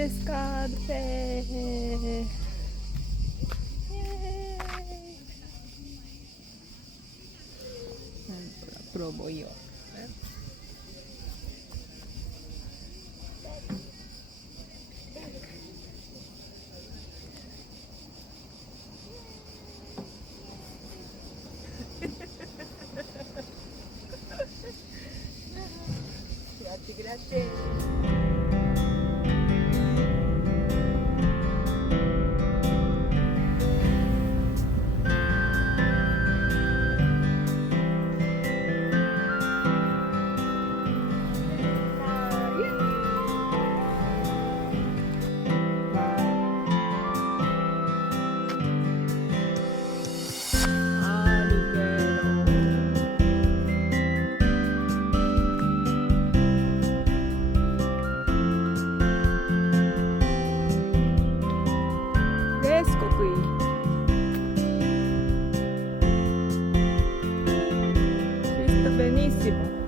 ですかって。プロボいいよ。Grazie, grazie. Benissimo.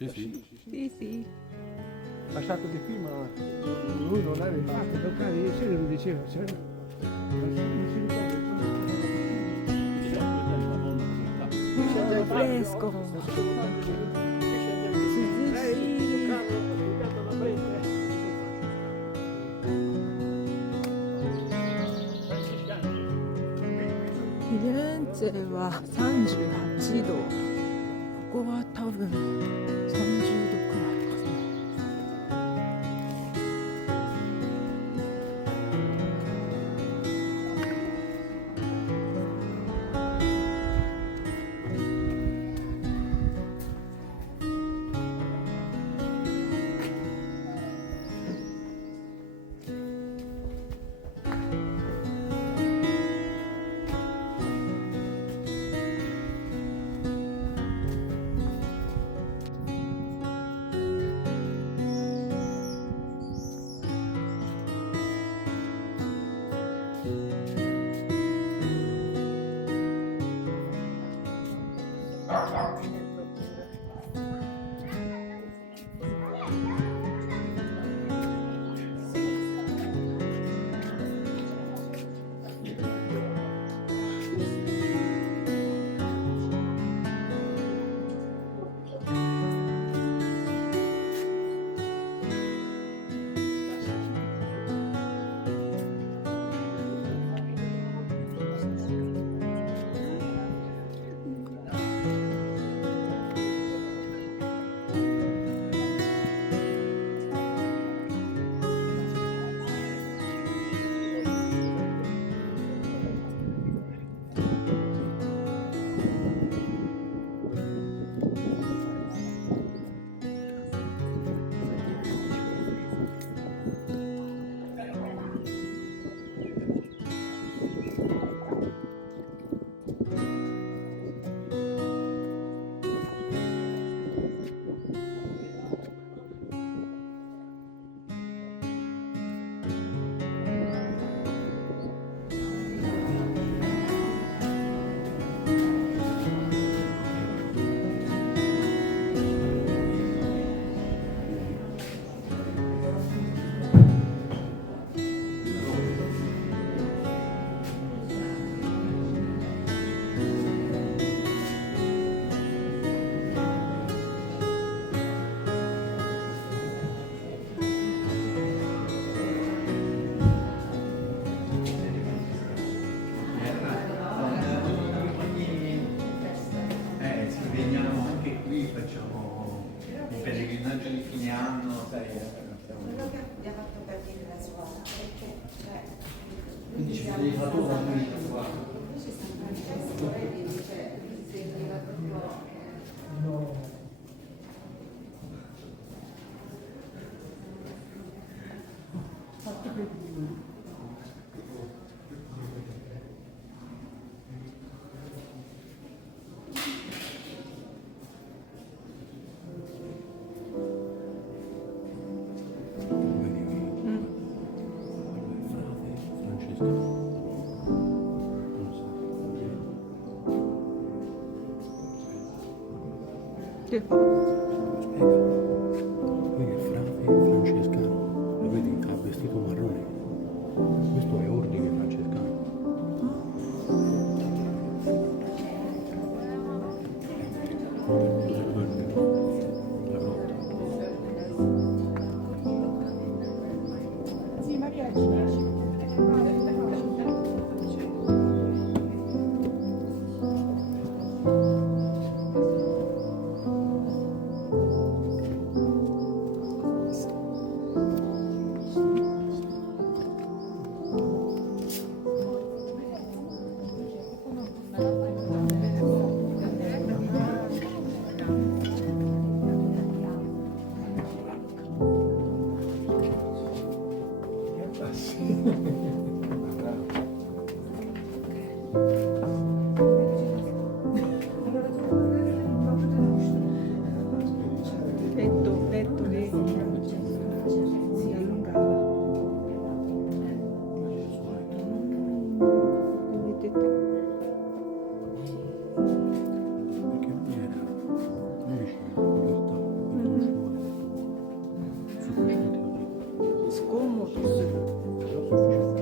Sì, sì. Sì, sì. Lasciato di qui, ma lui non è rimasto, perché ieri mi diceva, cioè, Fresco. Firenze は38度。ここは多分30度くらいですね。Che fa? Spiega. Lui è francescano, lo vedi, ha vestito marrone. Questo è ordine francescano. La grotta. Sì, Maria, detto che si allungava. Vedete? Perché lui era vicino in realtà, sufficiente così. Scomodo su. Però sufficiente.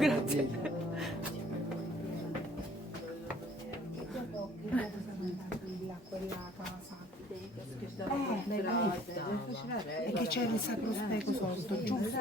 Grazie. Quella casa. E che c'è il sacro speco sotto, giusto?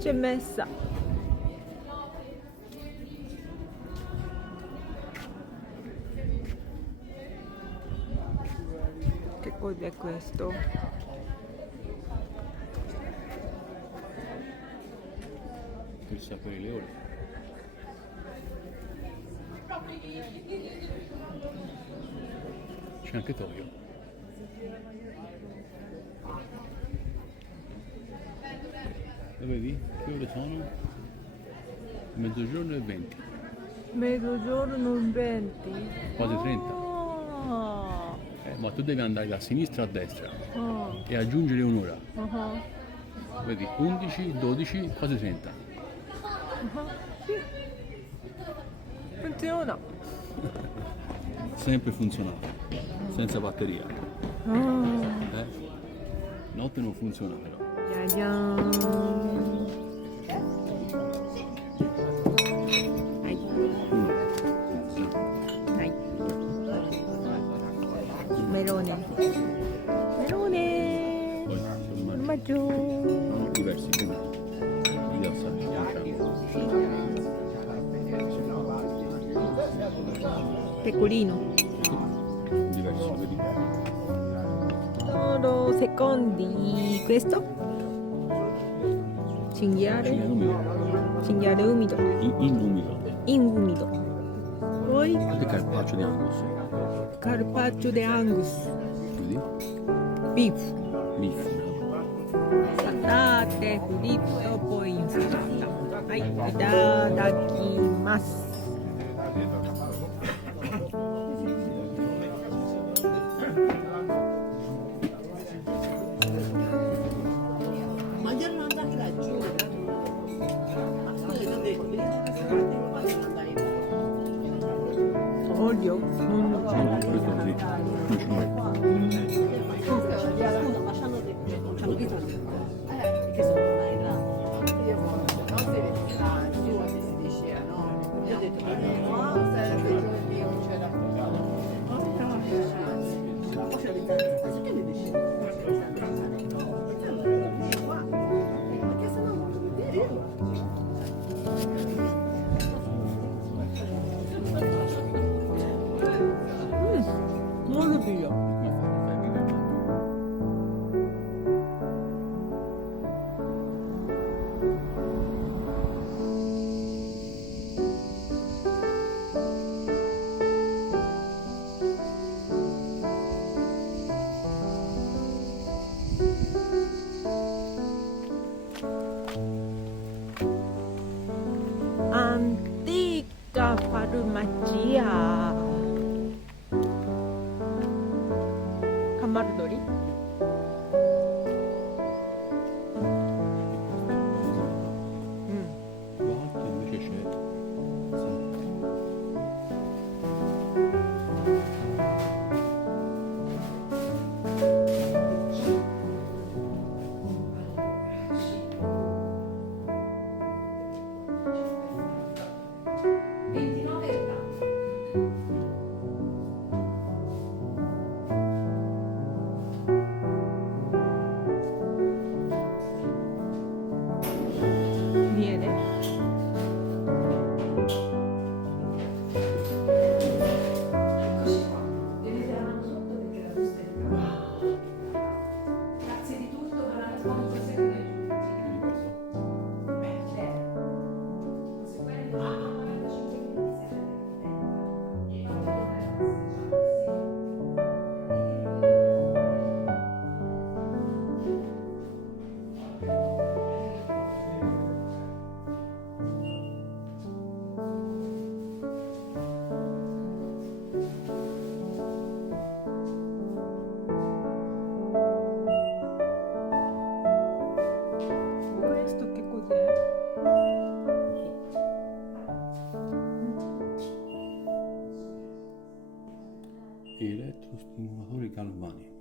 C'è messa. Che cos'è questo? Per sapere le ore. C'è anche Tokyo. Lo vedi? Che ore sono? Mezzogiorno e 20. Mezzogiorno 20. Quasi 30. Ah, Ma tu devi andare da sinistra a destra ah, e aggiungere un'ora. ah, Vedi? 11, 12, quasi 30. ah. Sì. Funziona. Sempre funzionato. Senza batteria. Ah, Notte non funziona però. 짜잔. 아이, 아이. 메로네. 메로네. Poi secondo me 맞죠. sono diversi, quindi li assaggiamo. Pecorino. Diversi, lo vedi? Solo secondi. Questo? Cinghiale. Cinghiale umido. Cinghiale umido. In umido. In umido. Poi Anche carpaccio di Angus. carpaccio de Angus. Vedi? Beef. Beef. Patate, fritto, poi insalata. Hai, itadakimasu. Mangiare andare laggiù. Ma scusa, ti ho detto, vieni a casa andare. Olio. No, questo così. Non ci metto. Scusa, ma c'hanno detto, non c'hanno detto. Che sono tornati là. Non si vede, si diceva, no? Io ho detto, no, c'era. Che mi dici? Perché sennò non Molto figlio. Come fai? Antica farmacia. Camardori? L'altro invece c'è. Sì. Miele. Grazie di tutto per la risposta seconda. Questo che cos'è? Elettrostimolatori galvanici.